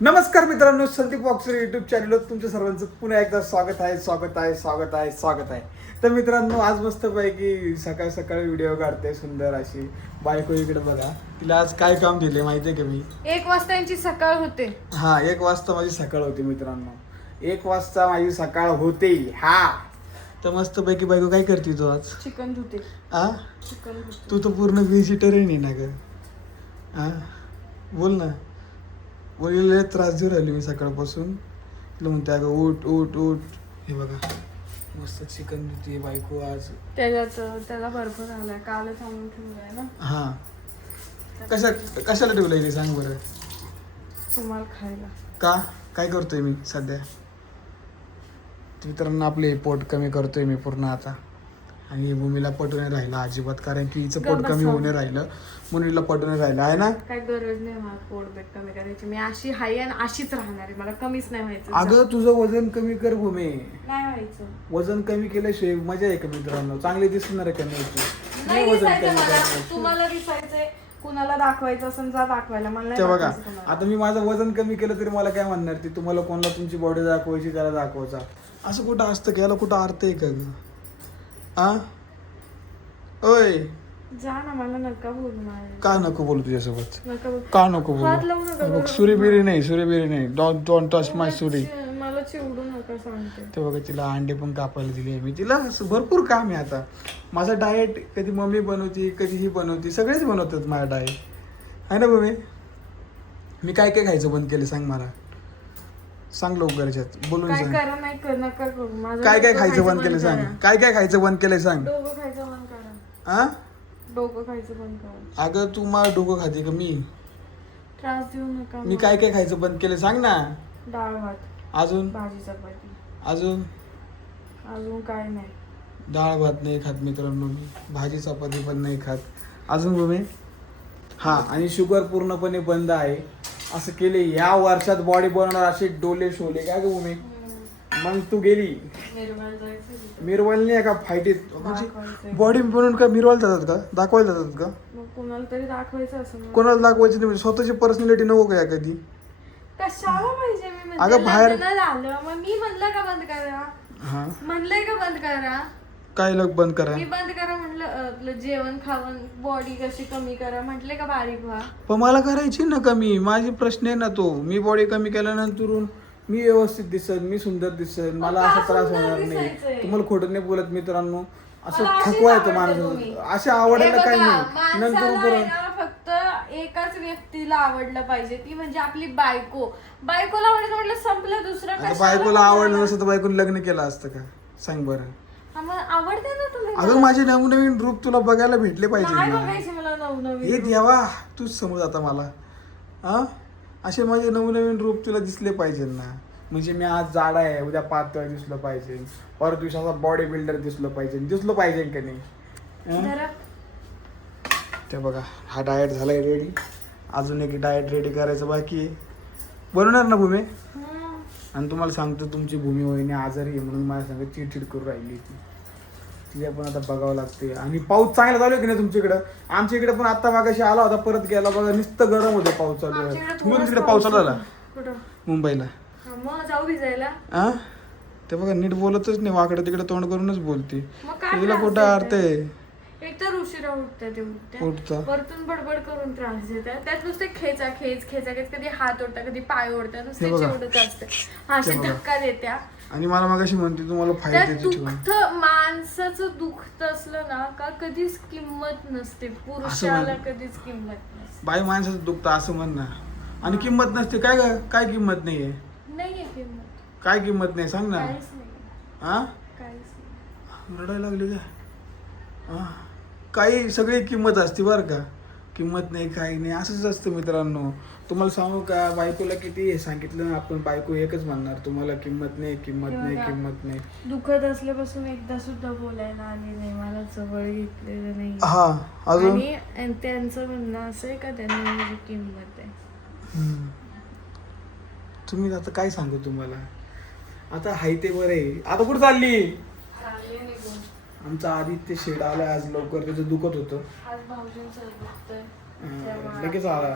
नमस्कार मित्रांनो, Sandeep boxer YouTube चॅनलवर तुमच्या सर्वांचं पुन्हा एकदा स्वागत आहे. तर मित्रांनो, आज मस्तपैकी सकाळ सकाळी व्हिडिओ काढते सुंदर अशी. बायको इकडे बघा, तिला आज काय काम दिले माहितीये का मी? 1 वाजता यांची सकाळ होते. हा, 1 वाजता माझी सकाळ होती मित्रांनो. 1 वाजता माझी सकाळ होते. हा, तर मस्तपैकी बायको काय करते तू आज? चिकन धुते. चिकन तू तर पूर्ण व्हेजिटेरियन आहे ना ग. हा, बोल ना. वडील त्रास देऊ राहिली मी सकाळपासून. तिला म्हणते अगं उठ उठ उठ. हे बघा, मस्त चिकन देते बायको आज. त्याला भरपूर आलाय, कालच आणून ठेवलाय ना. हा, कशाला ठेवलंय ते सांग बरं. तुम्हाला खायला. का काय करतोय मी सध्या? मित्रांनो, आपले पोट कमी करतोय मी पूर्ण आता. आणि भूमीला पटून नाही राहिलं अजिबात, कारण की हिचं पोट कमी होऊन राहिलं म्हणून हिला पटून राहिलं आहे ना. काय गरज नाही मला पोट कमी करायची. मी अशी हाय आणि अशीच राहणार आहे. मला कमीच नाही व्हायचं. अगं, तुझं वजन कमी कर भूमी. नाही व्हायचं. वजन कमी केल्याशिवाय मजा आहे का मित्रांनो? चांगले दिसणार आहे का नाही? नाही वजन दिसायचं कमी मला. करायचं. तुम्हाला दिसायचंय, कुणाला दाखवायचं असेल जा दाखवायला. मला नाही ते बघा, दाखवायचं कुणाला. आता मी माझं वजन कमी केलं तरी मला काय म्हणणार ती? तुम्हाला कोणाला तुमची बॉडी दाखवायची त्याला दाखवायचा. असं कुठं असतं की याला कुठं अर्थ आहे का ग? आ ओय, जा ना, मला नका बोलू. का नको बोलू तुझ्यासोबत? नका बोलू. का नको हात लावू बोलू? नका बघ, बरं. सुरीबिरी नाही. डोंट टच माय सुरी. मला चिवडू नका सांगते. ते बघा, तिला अंडे पण कापायला दिले मी. तिला असं भरपूर काम आहे आता. माझा डाएट कधी मम्मी बनवती, कधी ही बनवती, सगळेच बनवतात माझा डाएट आहे ना मम्मी. मी काय काय खायचं बंद केलं सांग मला. सांग लवकर याच्यात बोलून काय सांग. करा नाही कर नका करू. माझं काय काय डोकं खायचं बंद केलं सांग. करा. काय काय खायचं बंद केलंय सांग. डोकं खायचं बंद करा. हा, डोकं खायचं बंद करा. अगं तू मला डोकं खाते का? मी त्रास देऊ नका. मी काय काय खायचं बंद केलं सांग ना. डाळ भात, अजून भाजी चपाती, अजून अजून काय नाही. डाळ भात नाही खात मित्रांनो मी. भाजी चपाती पण नाही खात. अजून भूमी, हा, आणि शुगर पूर्णपणे बंद आहे. असं केले या वर्षात बॉडी बनवणार असे डोले शोले काय ग भूमी? मग तू गेली निर्मळ जायचं तिथं. मिरवायला नाही का फायटीत? म्हणजे दाखवायचंय. बॉडी बनवून का मिरवायला जातात का? दाखवायला जातात का? मग कुणाला तरी दाखवायचं असं ना. कोणाला दाखवायचं नाही म्हणजे स्वतःची पर्सनॅलिटी नको का कधी? कशाला पाहिजे? मी अगं, म्हणजे बाहेर- लग्न झालं मग मी म्हणलं का बंद करा? हा, म्हणलंय का बंद करा? काय लग बंद करा? मी बंद करा म्हटलं. आपलं जेवण खावण बॉडी कशी कमी करा म्हटले का बारीक व्हा? पण मला करायची ना कमी. माझी प्रश्न आहे ना तो. मी बॉडी कमी केल्यानंतर मी व्यवस्थित दिसन, मी सुंदर दिसन, मला मग असा का त्रास सुंदर होणार नाही. दिसायचंय? तुम्हाला खोटं नाही बोलत मित्रांनो. असं मला अशीच थकवा येतो आवडते तुम्ही. माणसाचं. अशा आवडायला हे काही बघा, नाही. नंतर माणसाला आहे परत ना फक्त एकाच व्यक्तीला आवडलं पाहिजे, ती म्हणजे आपली बायको. बायकोला आवडलं म्हटलं संपलं. दुसरं आता कशाला बायकोला बोलायला? आवडलं नसतं तर बायकोने लग्न केलं असतं का? सांग बरं. हा, मग आवडते ना तुम्ही. अगं, माझे नवनवीन रूप तुला बघायला भेटले पाहिजे नाही ना. बघायचे मला नवनवीन हे रूप. देवा, तूच समज आता मला. हा, असे माझे नवनवीन रूप तुला दिसले पाहिजे ना. म्हणजे मी आज जाडा आहे, उद्या पातळ दिसलं पाहिजे, परत दिवसाचा बॉडी बिल्डर दिसलं पाहिजे का नाही? हं? जरा ते बघा, हा डाएट झालाय रेडी. अजून एक डाएट रेडी करायचं बाकी आहे. बनवणार ना भूमी? हं. आणि तुम्हाला सांगतो, तुमची भूमी वहिनी आजारी आहे म्हणून मला सांगत चिडचिड करून राहिली ती. तिला पण आता बघावं लागते. आणि पाऊस चांगला चालू आहे की नाही तुमच्या इकडं? आमच्या इकडे पण आता मागाशी आला होता, परत गेला बघा. नुसतं गरम होतं. पाऊस चालू आमच्या इकडे आहे. म्हणून थोडाच तिकडे पाऊस चालू झाला कुठं? मुंबईला. हा, मग जाऊ भिजायला. आ, ते बघा, नीट बोलतच नाही. वाकडे तिकडे तोंड करूनच बोलते. मग काय तुला त्रास कुठं देते? अर्थ आहे? एक तर उशिरा उठतात उठता. वरतून बडबड करून त्रास देतात. त्यात नुसते खेचा खेच कधी हात ओढतात, कधी पाय ओढतात. नुसते हे बघा. चिवडत असते. असे हे बघा. धक्का देत्या. आणि मला मागाशी म्हणते तुम्हाला त्यात फायद्याची ठेवून. दुःख, माणसाचं दुःख असलं ना का कधीच किंमत नसते. पुरुषाला कधीच किंमत नसते. बाई माणसाचं दुखतं असं म्हण ना. आणि किंमत नसते काय ग? काय किंमत नाहीये? नाहीये किंमत. काय किंमत नाही सांग ना. काहीच नाही. हा, काहीच नाही. रडायला लागली का? हा, काही सगळी किंमत असते बरं का. किंमत नाही, काही नाही, असंच असतं मित्रांनो. तुम्हाला सांगू का, बायकोला किती हे सांगितलं ना आपण, बायको एकच म्हणणार तुम्हाला किंमत नाही, किंमत नाही, किंमत नाही. दुखत असल्यापासून एकदा सुद्धा बोलायला आले नाही, मला जवळ घेतलेलं नाही. हा, अजून आणि त्यांचं म्हणणं असं आहे का त्यांना माझी किंमत आहे. तुम्ही आता काय सांगू तुम्हाला. आता हाय ते बरं आहे. आता कुठं चालली? चालले निघून. आमचा आदित्य शेड आलाय आज लवकर. त्याचं दुखत होतं. आज भाऊजींचं दुखतंय. लगेच आला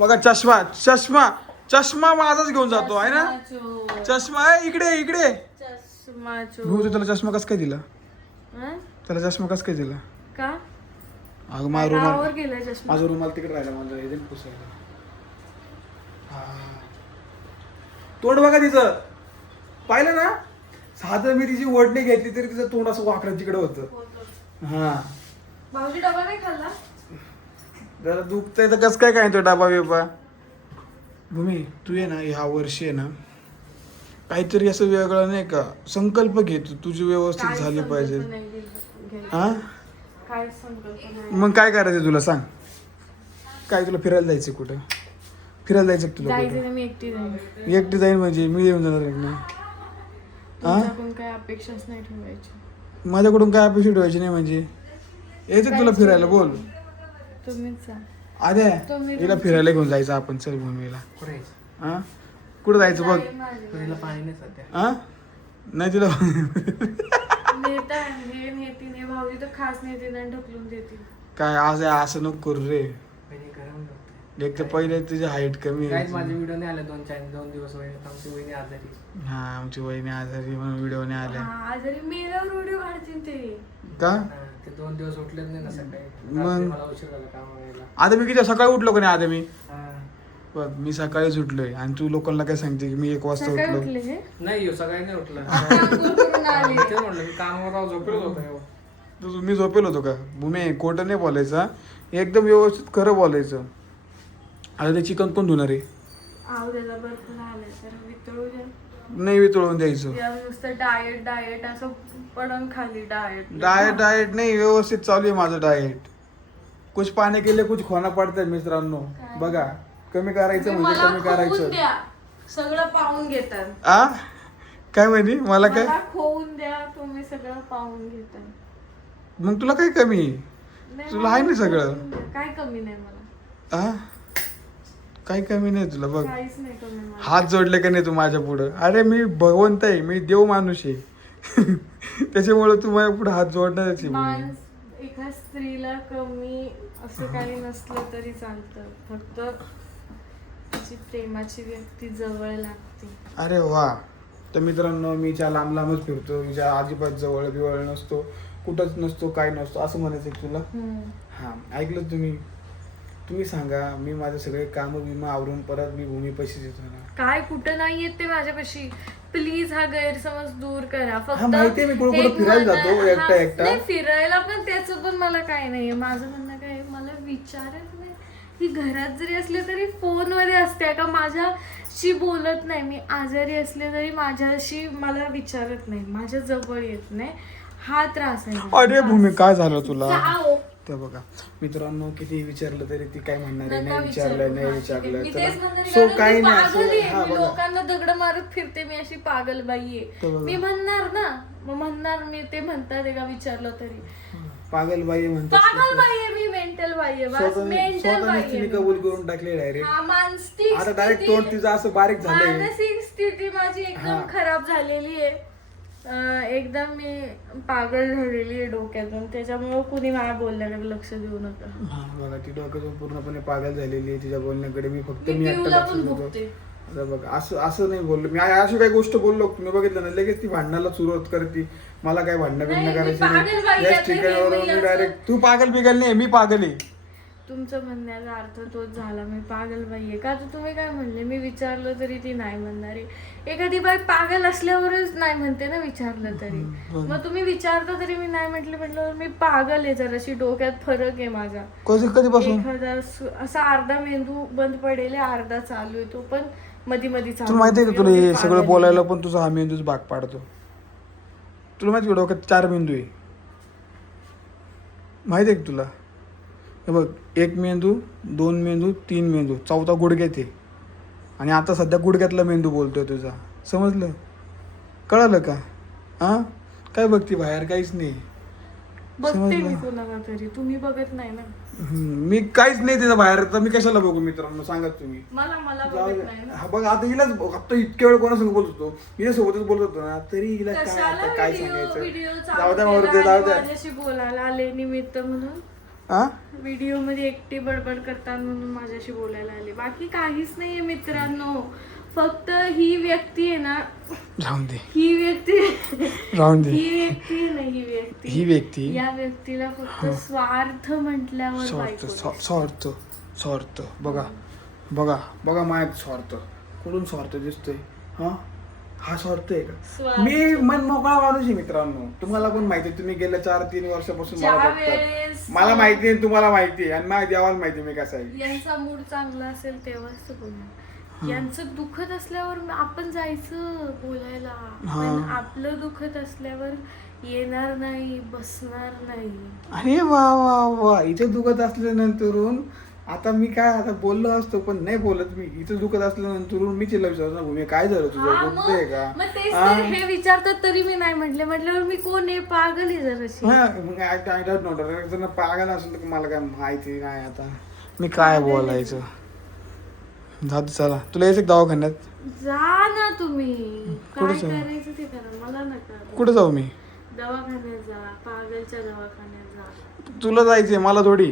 बघा. चष्मा चष्मा माझाच घेऊन जातो आहे ना. चष्मा चष्मा आहे इकडे इकडे. चष्मा भाऊ तू त्याला चष्मा कसं काय दिला. हं? त्याला चष्मा कसं काय दिला. का अगं माझा रुमाल गावावर गेलाय चष्मा. माझा रुमाल तिकडे राहिला माझा हे पुसायला. तोंड बघा तिचं पाहिलं ना. साधं मी तिची ओढणी घेतली तरी तिचं तोंड असं वाकडं तिकडे होतं. हा भाऊजी डबा नाही खाल्ला. जरा दुखतंय तर कसं काय तो डाबा बिबा. भूमी तू ये ना ह्या वर्षी आहे ना काहीतरी असं वेगळं नाही का संकल्प घे तुझी व्यवस्थित काय झाली संकल्प पाहिजे. नाही घ्यायची. हा काय संकल्प नाही. मग काय करायचं तुला सांग. काय तुला फिरायला जायचं कुठं. फिरायला जायचं का तुला जायचं कुठं. ना मी एकटी जाईन. एकटी जाईन म्हणजे मी येऊन जाणार एक नाही. तुमच्याकडून काय अपेक्षाच नाही ठेवायची. माझ्याकडून काय अपेक्षा ठेवायची नाही म्हणजे यायचं तुला फिरायला बोल. तुम्हीच जा. आद्या तुम्ही हिला फिरायला घेऊन जायचं आपण चल भूमीला. हा कुठं जायचं बघ. जाईन माझ्याकडे. पाणी नाही सध्या. हा नाही तिला नेता हे नेतील हे भाऊजी तर खास नेतील आणि ढकलून देतील. काय आज आहे असं नको करू रे. पहिले गरम लागते. एक तर पहिले तुझी हाईट कमी काहीच माझे आहे. व्हिडिओ नाही आले 2 दिवस आमची वहिनी आजारी. हा आमची वहिनी आजारी म्हणून व्हिडिओ नाही आल्या. हा जरी मेल्यावर व्हिडिओ काढतील ते. का ते 2 दिवस उठलेच नाही ना सकाळी. मग? रात्री मला उशीर झाला कामाला यायला. आता मी किती सकाळी उठलो का नाही आता मी. हा. बघ मी सकाळीच उठलोय आणि तू लोकांना काय सांगते की मी 1 वाजता सकाळी उठलो. उठले हे नाही येऊ सकाळी नाही उठला. आंघोळ करून आले. तेच म्हटलं मी कामावर झोपेल होतो. मी झोपेल होतो का. भूमी खोटं नाही बोलायचं एकदम व्यवस्थित खरं बोलायचं. आता ते चिकन कोण धुणार आहे. आव त्याला भरपूर आलंय तर वितळू द्या. नाही वितळून द्यायचं. या नुसतं डाएट डाएट असं पडून खाली डाएट डाएट नाही व्यवस्थित चालू आहे माझं डाएट. कुछ पाने केले कुछ खोना पडतंय मित्रांनो. बघा कमी करायचं म्हणजे कमी करायचं. द्या सगळं पाहून घेतात. आ काय म्हणे मला काय. मला खोवून द्या तुम्ही सगळं पाहून घेतात. मग तुला काय कमी आहे? नाही, तुला आहे ना मला सगळं. खोवून द्या. काय कमी नाही मला. आ काही कमी नाही तुला बघ. काहीच नाही कमी मला. हात जोडले का नाही तू माझ्या पुढं. अरे मी भगवंत आहे मी देव माणूस आहे त्याच्यामुळे तू माझ्या पुढे हात जोडणारच आहे. माणस एका स्त्रीला कमी असं काही नसलं तरी चालतं. फक्त तिची प्रेमाची व्यक्ती जवळ लागते. अरे वा. तर मित्रांनो मी ज्या लांब लांबच फिरतो ज्या अजिबात जवळ बिवळ नसतो कुठंच नसतो काय नसतो असं म्हणायचं आहे तुला. हा ऐकलं तुम्ही सांगा. मी माझे सगळे काम विमा आवरून परत मी भूमी पैसे देतो ना. काय कुठं नाही येत ते माझ्यापाशी. प्लीज हा गैरसमज दूर करा. फक्त माहितीये मी कुठं एक फिरायला मना- जातो हा, एकटा एकटा. नाही, फिरायला पण त्याचं पण मला काय नाहीये. माझं म्हणणं काय आहे, मला विचारत नाही की घरात जरी असले तरी फोनमध्ये असते का माझ्याशी बोलत नाही. मी आजारी असले तरी माझ्याशी मला विचारत नाही माझ्या जवळ येत नाही. हा त्रास आहे. अरे भूमी काय झालं तुला. जाओ. तर बघा मित्रांनो किती विचारलं तरी ती काय म्हणणार आहे नका नाही विचारू. विचारलं नाही हा, ठीक आहे. विचारलं मी तर तेच म्हणते, सो कारण काही मी नाही पागल आहे. असं. हा मी बघा लोकांना दगड मारत फिरते. मी अशी पागल बाई तर आहे. बघा. मी म्हणणार ना मग म्हणणार मी ते म्हणतात का विचारलं तरी पागल बाई म्हणतात पागल बाई आहे मी. मेंटल बाई आहे. बस मेंटल स्वतःने बाई तिने आहे. कबूल करून टाकले डायरेक्ट. हा, मानसिक आता डायरेक्ट स्थिती- तोंड तिचं असं बारीक झालंय. मानसिक स्थिती माझी एकदम हा. खराब झालेली आहे. एकदम मी पागल झालेली आहे डोक्यातून. त्याच्यामुळे कुणी मला बोलण्याकडे लक्ष देऊ नका. हा बघा ती डोक्यातून पूर्णपणे पागल झालेली आहे तिच्या बोलण्याकडे. मी फक्त मी मी एकटा पिऊला लक्ष पण देतो. भुकते. आता बघा असं नाही बोललो मी. अशी काही गोष्ट बोललो तुम्ही बघितलं ना लगेच ती भांडणाला सुरुवात करते. मला काय भांडणं नाही, बिंडणं मी करायची पागल नाही. बाई याच आहे, ठिकाणावर मी मी असं- डायरेक्ट तू पागल बिगल नाही मी पागल आहे. तुमचं म्हणण्याचा अर्थ तोच झाला. मी पागल बाई आहे का. तर तुम्ही काय म्हणले मी विचारलं तरी ती नाही म्हणणार आहे. एखादी बाई पागल असल्यावरच नाही म्हणते ना विचारलं तरी. मग तुम्ही विचारता तरी मी नाही म्हटल्यावर मी पागल आहे. जराशी डोक्यात फरक आहे माझा. कधीपासून एखादा असा अर्धा मेंदू बंद पडेल अर्धा चालू आहे. तो पण मधी मधी चालू तुला माहिती आहे का तुला एवढी हे पागल सगळं आहे. बोलायला पण तुझा हा मेंदूच भाग पाडतो. तुला माहिती आहे का डोक्यात 4 मेंदू आहे. माहिती आहे का तुला. हे बघ 1 मेंदू 2 मेंदू 3 मेंदू 4था गुडघ्यात आहे. आणि आता सध्या गुडघ्यातला मेंदू बोलतोय तुझा. समजलं कळालं का. हा काय बघती बाहेर काहीच नाही. बघते मी समजलं. कोणाला तरी. तुम्ही बघत नाही ना. मी काहीच नाही तिथं बाहेर. तर मी कशाला बघू मित्रांनो सांगा तुम्ही. मला जाऊ बघत दे. नाही ना. हा बघ आता हिलाच आता इतक्या वेळ कोणासंग बोलत होतो. हिला सोबतच बोलत होतो ना तरी हिला काय कशाला आता काय व्हिडिओ सांगायचं. व्हिडिओ जाऊ चालू द्या केला मारुती, आणि जाऊ द्या. माझ्याशी बोलायला आले निमित्त म्हणून. हा व्हिडिओ मध्ये एकटी बडबड करतात म्हणून माझ्याशी बोलायला आले, बाकी काहीच नाहीये मित्रांनो. फक्त ही व्यक्ती आहे ना, राहून दे ही व्यक्ती राहून दे ही व्यक्ती आहे ना, ही व्यक्ती या व्यक्तीला फक्त स्वार्थ म्हटल्यावर स्वार्थ बायको. स्वार्थ स्वार्थ बघा बघा बघा माझ्यात स्वार्थ कुठून स्वार्थ दिसतोय हा स्वार्थ आहे का? स्वार्थ. मी मन मोकळा माणूस आहे मित्रांनो, तुम्हाला पण माहिती आहे. तुम्ही गेल्या 4-3 वर्षापासून मला ज्या बघताय. वेळेस मला माहिती आहे, तुम्हाला माहिती आहे, आणि माझ्या देवाला माहिती आहे मी कसा आहे. यांचा मूड चांगला असेल तेव्हाच बोलणार. यांचं दुखत असल्यावर आपण जायचं बोलायला, पण आपलं दुखत असल्यावर येणार नाही, बसणार नाही. अरे वा वा वा, इथे दुखत असल्यानंतरून आता मी काय आता बोललो असतो, पण नाही बोलत मी. इथं दुखत असल्यानंतर मी तिला विचारतो भूमी काय झालं तुझं, हा, दुखतंय का? मग तेच तर हे विचारतात तरी मी नाही म्हटल्यावर मी कोण आहे, पागल आहे जराशी. हा, मग आय डोंट नो. जर पागल असेल तर मला काय माहिती नाही आता मी काय बोलायचं. जाऊ चला, तुला यायचं दवाखान्यात? जा ना तुम्ही, काय कुठं जाऊ? करायचं ते करा, मला नका. कुठं जाऊ मी? दवाखान्यात जा, पागलच्या दवाखान्यात जा. तुला जायचंय, मला थोडी.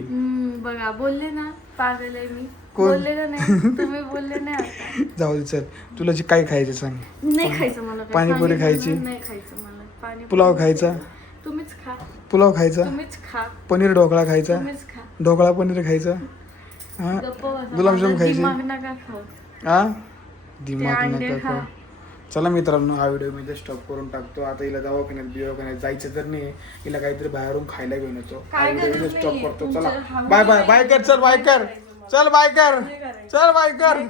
बघा बोलले ना पागल आहे मी. कोण? बोलले का नाही तुम्ही? बोलले नाही आता. जाऊ दे चल, तुला जे काय खायचं सांग. नाही खायचं मला काय. पाणीपुरी खायची? नाही खायचं मला पाणी. पुलाव खायचा? तुम्हीच खा. पुलाव खायचा? तुम्हीच खा. पनीर ढोकळा खायचा? तुम्हीच खा. ढोकळा पनीर खायचा? हा गप्प बसा. गुलाबजाम माझा खायचे? दिमाग नका खाऊ. हा ते दिमाग अंडे नका खा. खाऊ. चला मित्रांनो, हा व्हिडिओ मी स्टॉप करून टाकतो. आता हिला दवाखान्यात जायचं तर नाही, हिला काहीतरी बाहेरून खायला घेऊन येतो. हा काय व्हिडिओ गरज स्टॉप नाहीये. करतो. तुमचं चला हवं बाय बाय नाही बाय कर. चल बाय कर. चल बाय कर. चल बाय कर.